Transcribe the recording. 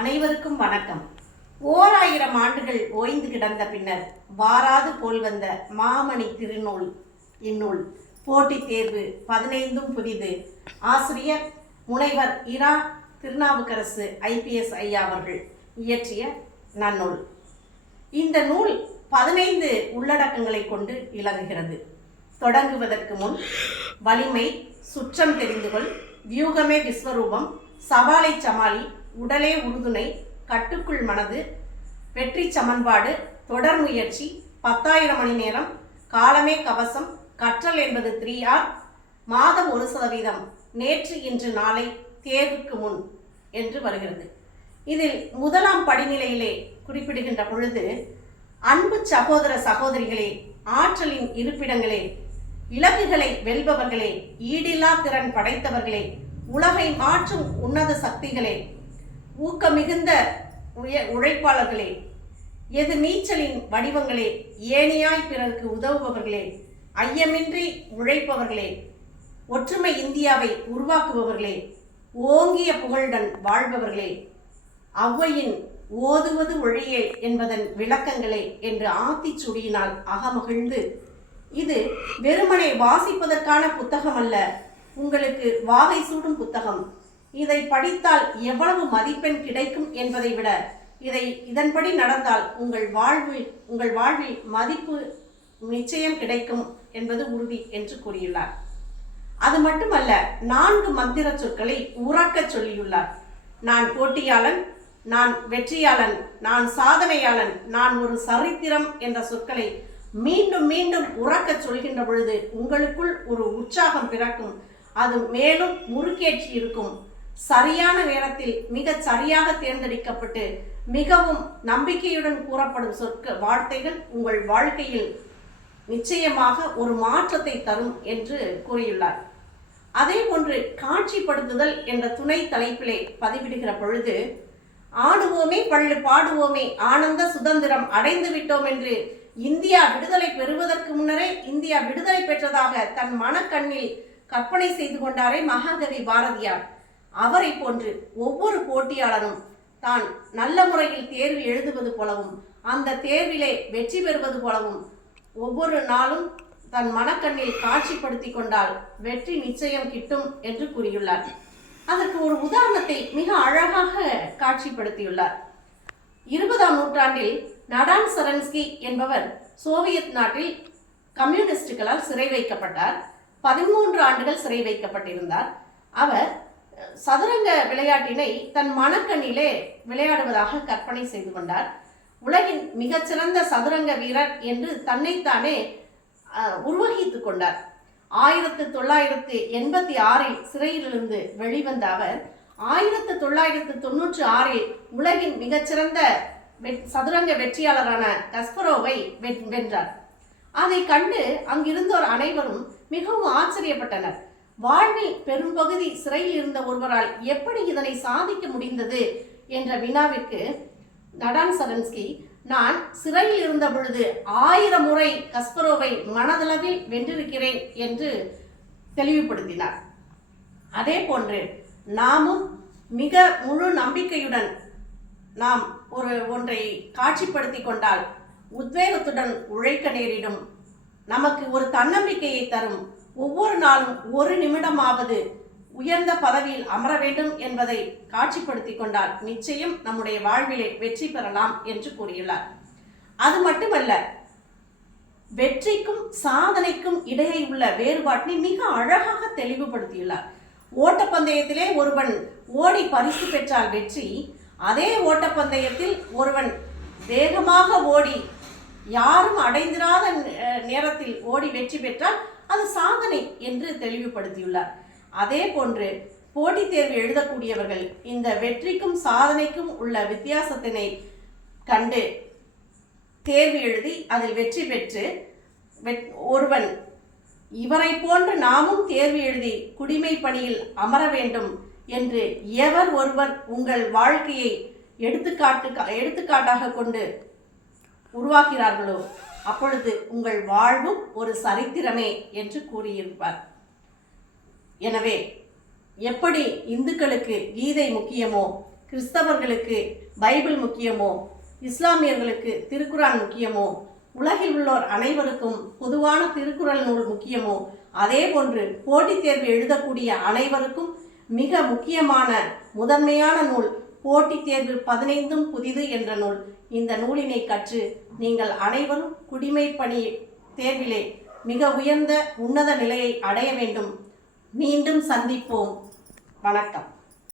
அனைவருக்கும் வணக்கம். ஓர் ஆயிரம் ஆண்டுகள் ஓய்ந்து கிடந்த பின்னர் வாராது போல் வந்த மாமணி திருநூல் இந்நூல். போட்டித் தேர்வு பதினைந்தும் புதிது. ஆசிரியர் முனைவர் இரா திருநாவுக்கரசு ஐபிஎஸ் ஐயா அவர்கள் இயற்றிய நன்னூல். இந்த நூல் பதினைந்து உள்ளடக்கங்களை கொண்டு விளங்குகிறது தொடங்குவதற்கு முன் வலிமை சுற்றம் தெரிந்துகொள் வியூகமே விஸ்வரூபம் சவாலை சமாளி உடலே உறுதுணை கட்டுக்குள் மனது வெற்றி சமன்பாடு தொடர் முயற்சி பத்தாயிரம் மணி நேரம் காலமே கவசம் கற்றல் என்பது த்ரீ ஆர் மாதம் ஒரு சதவீதம் நேற்று இன்று நாளை தேர்வுக்கு முன் என்று வருகிறது. இதில் முதலாம் படிநிலையிலே குறிப்பிடுகின்ற பொழுது அன்பு சகோதர சகோதரிகளே ஆற்றலின் இருப்பிடங்களே இலக்குகளை வெல்பவர்களே ஈடில்லா திறன் படைத்தவர்களே உலகை மாற்றும் உன்னத சக்திகளே ஊக்கமிகுந்த உய உழைப்பாளர்களே எது நீச்சலின் வடிவங்களே ஏனையாய் பிறருக்கு உதவுபவர்களே ஐயமின்றி உழைப்பவர்களே ஒற்றுமை இந்தியாவை உருவாக்குபவர்களே ஓங்கிய புகழுடன் வாழ்பவர்களே அவ்வையின் ஓதுவது ஒழியே என்பதன் விளக்கங்களே என்று ஆத்திச்சுடியினால் அகமகிழ்ந்து இது வெறுமனை வாசிப்பதற்கான புத்தகம் அல்ல உங்களுக்கு வாகை சூடும் புத்தகம். இதை படித்தால் எவ்வளவு மதிப்பெண் கிடைக்கும் என்பதை விட இதை இதன்படி நடந்தால் உங்கள் வாழ்வில் உங்கள் வாழ்வில் மதிப்பு நிச்சயம் கிடைக்கும் என்பது உறுதி என்று கூறியுள்ளார். அது மட்டுமல்ல நான்கு மந்திர சொற்களை உறக்கச் சொல்லியுள்ளார். நான் போட்டியாளன் நான் வெற்றியாளன் நான் சாதனையாளன் நான் ஒரு சரித்திரம் என்ற சொற்களை மீண்டும் மீண்டும் உறக்கச் சொல்கின்ற பொழுது உங்களுக்குள் ஒரு உற்சாகம் பிறக்கும். அது மேலும் முறுக்கேற்றி இருக்கும். சரியான நேரத்தில் மிகச் சரியாக தேர்ந்தெடுக்கப்பட்டு மிகவும் நம்பிக்கையுடன் கூறப்படும் சொற்க வார்த்தைகள் உங்கள் வாழ்க்கையில் நிச்சயமாக ஒரு மாற்றத்தை தரும் என்று கூறியுள்ளார். அதே போன்று காட்சிப்படுத்துதல் என்ற துணை தலைப்பிலே பதிவிடுகிற பொழுது ஆடுவோமே பள்ளு பாடுவோமே ஆனந்த சுதந்திரம் அடைந்து விட்டோம் என்று இந்தியா விடுதலை பெறுவதற்கு முன்னரே இந்தியா விடுதலை பெற்றதாக தன் மனக்கண்ணில் கற்பனை செய்து கொண்டாரே மகாகவி பாரதியார். அவரை போன்று ஒவ்வொரு போட்டியாளரும் தான் நல்ல முறையில் தேர்வு எழுதுவது போலவும் அந்த தேர்விலே வெற்றி பெறுவது போலவும் ஒவ்வொரு நாளும் தன் மனக்கண்ணில் காட்சிப்படுத்தி கொண்டால் வெற்றி நிச்சயம் கிட்டும் என்று கூறியுள்ளார். அதற்கு ஒரு உதாரணத்தை மிக அழகாக காட்சிப்படுத்தியுள்ளார். இருபதாம் நூற்றாண்டில் நடான் சரன்ஸ்கி என்பவர் சோவியத் நாட்டில் கம்யூனிஸ்டுகளால் சிறை வைக்கப்பட்டார். பதிமூன்று ஆண்டுகள் சிறை வைக்கப்பட்டிருந்தார். அவர் சதுரங்க விளையாட்டினை தன் மனக்கண்ணிலே விளையாடுவதாக கற்பனை செய்து கொண்டார். உலகின் மிகச்சிறந்த சதுரங்க வீரர் என்று தன்னைத்தானே உருவகித்து கொண்டார். ஆயிரத்து தொள்ளாயிரத்து எண்பத்தி ஆறில் சிறையிலிருந்து வெளிவந்த அவர் ஆயிரத்து தொள்ளாயிரத்து தொன்னூற்றி ஆறில் உலகின் மிகச்சிறந்த வெ- சதுரங்க வெற்றியாளரான கஸ்பரோவை வென்றார். அதை கண்டு அங்கிருந்தோர் அனைவரும் மிகவும் ஆச்சரியப்பட்டனர். வாழ்வில் பெரும்பகுதி சிறையில் இருந்த ஒருவரால் எப்படி இதனை சாதிக்க முடிந்தது என்ற வினாவிற்கு நடான் சரன்ஸ்கி நான் சிறையில் இருந்த பொழுது ஆயிரம் முறை கஸ்பரோவை மனதளவில் வென்றிருக்கிறேன் என்று தெளிவுபடுத்தினார். அதே போன்று நாமும் மிக முழு நம்பிக்கையுடன் நாம் ஒரு ஒன்றை காட்சிப்படுத்தி கொண்டால் உத்வேகத்துடன் உழைக்க நேரிடும். நமக்கு ஒரு தன்னம்பிக்கையை தரும் ஒவ்வொரு நாளும் ஒரு நிமிடமாவது உயர்ந்த பதவியில் அமர வேண்டும் என்பதை காட்சிப்படுத்தி கொண்டால் நிச்சயம் நம்முடைய வாழ்விலே வெற்றி பெறலாம் என்று கூறியுள்ளார். அது மட்டுமல்ல வெற்றிக்கும் சாதனைக்கும் இடையே உள்ள வேறுபாட்டினை மிக அழகாக தெளிவுபடுத்தியுள்ளார். ஓட்டப்பந்தயத்திலே ஒருவன் ஓடி பரிசு பெற்றால் வெற்றி அதே ஓட்டப்பந்தயத்தில் ஒருவன் வேகமாக ஓடி யாரும் அடைந்திராத நேரத்தில் ஓடி வெற்றி பெற்றால் அது சாதனை என்று தெளிவுபடுத்தியுள்ளார். அதே போன்று போட்டித் தேர்வு எழுதக்கூடியவர்கள் இந்த வெற்றிக்கும் சாதனைக்கும் உள்ள வித்தியாசத்தினை கண்டு தேர்வு எழுதி அதில் வெற்றி பெற்று வெட்- ஒருவன் இவரை போன்று நாமும் தேர்வு எழுதி குடிமை பணியில் அமர வேண்டும் என்று எவர் ஒருவர் உங்கள் வாழ்க்கையை எடுத்துக்காட்டு எடுத்துக்காட்டாக கொண்டு உருவாகிறார்களோ? அப்பொழுது உங்கள் வாழ்வும் ஒரு சரித்திரமே என்று கூறியிருப்பார். எனவே எப்படி இந்துக்களுக்கு கீதை முக்கியமோ கிறிஸ்தவர்களுக்கு பைபிள் முக்கியமோ இஸ்லாமியர்களுக்கு திருக்குரான் முக்கியமோ உலகில் உள்ளோர் அனைவருக்கும் பொதுவான திருக்குறள் நூல் முக்கியமோ அதே போன்று போட்டித் தேர்வு எழுதக்கூடிய அனைவருக்கும் மிக முக்கியமான முதன்மையான நூல் போட்டித் தேர்வு பதினைந்தும் புதிது என்ற நூல் இந்த நூலினை கற்று நீங்கள் அனைவரும் குடிமை பணி தேர்விலே மிக உயர்ந்த உன்னத நிலையை அடைய வேண்டும். மீண்டும் சந்திப்போம். வணக்கம்.